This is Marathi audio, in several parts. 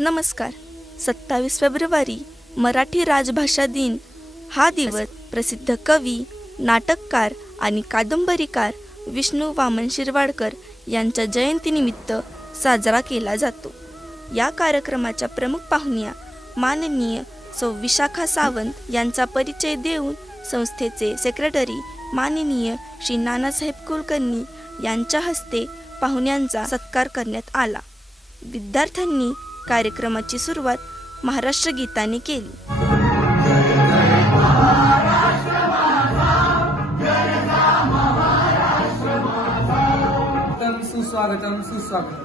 नमस्कार. 27 फेब्रुवारी मराठी राजभाषा दिन हा दिवस प्रसिद्ध कवी, नाटककार आणि कादंबरीकार विष्णू वामन शिरवाडकर यांच्या जयंतीनिमित्त साजरा केला जातो. या कार्यक्रमाच्या प्रमुख पाहुण्या माननीय सौ विशाखा सावंत यांचा परिचय देऊन संस्थेचे सेक्रेटरी माननीय श्री नानासाहेब कुलकर्णी यांच्या हस्ते पाहुण्यांचा सत्कार करण्यात आला. विद्यार्थ्यांनी कार्यक्रमाची सुरुवात महाराष्ट्र गीताने केली. सुस्वागतम सुस्वागतम.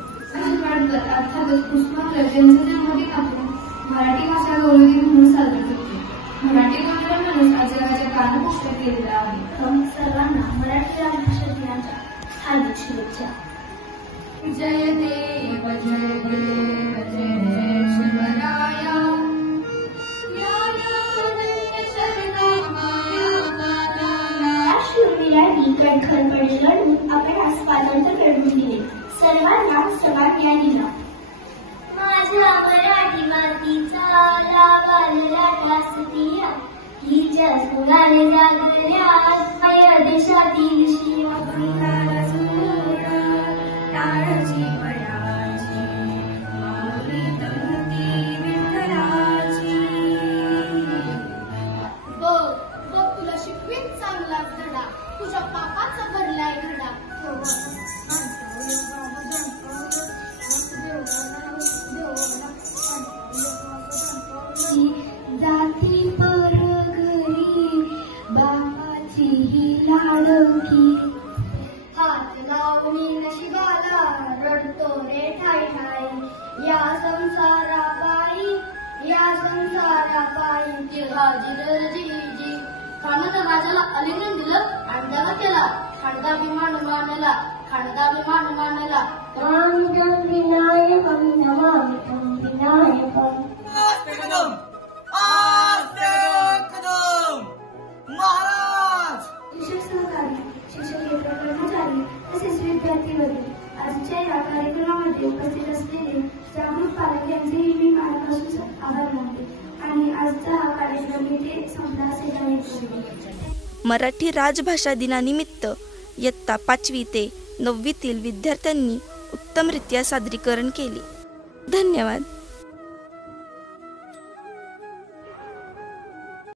मराठी भाषा गौरवी म्हणून साजरी करतो. मराठी बोलणारा माणूस आजकालच्या कानापुष्ट केलेला आहे. सर्वांना मराठी राजभाषा दिनाच्या हार्दिक शुभेच्छा. जय देव जय देव जय शिवराया शिवरायांनी कणखरपणे लढून आपल्याला स्वातंत्र्य मिळवून दिले. सर्वांना समान न्याय दिला. माझ्या मराठी मातीचा लावाला टासतिया हिच्या सुराने जागल्या माझ्या देशातील शिवभूमीला सोडा टाळची पडाची माऊली तमुती विठ्ठलाची. बघ तुला शिकवीत चांगलाच धडा तुझ्या पापाचा भरलाय घडा. जाती परगरी बाबाची ही लाडकी हात लावणी नशिबाला रडतो रे ठाय ठाय. या संसारापायी जी कामाचा राजाला आलिंगन दिलं आणि त्याला केला खंडाभिमान मानला. विनायकम नमामिकम विनायकम. शिक्षक सहकारी, शिक्षकेतर कर्मचारी तसेच विद्यार्थीवर्ग आजच्या या कार्यक्रमामध्ये उपस्थित असलेले जागृत पालक यांचेही मी मनापासून आभार मानते आणि आजचा हा कार्यक्रम इथे संपला असेल. मराठी राजभाषा दिनानिमित्त इयत्ता 5वी ते 9वीतील विद्यार्थ्यांनी उत्तमरित्या सादरीकरण केले. धन्यवाद.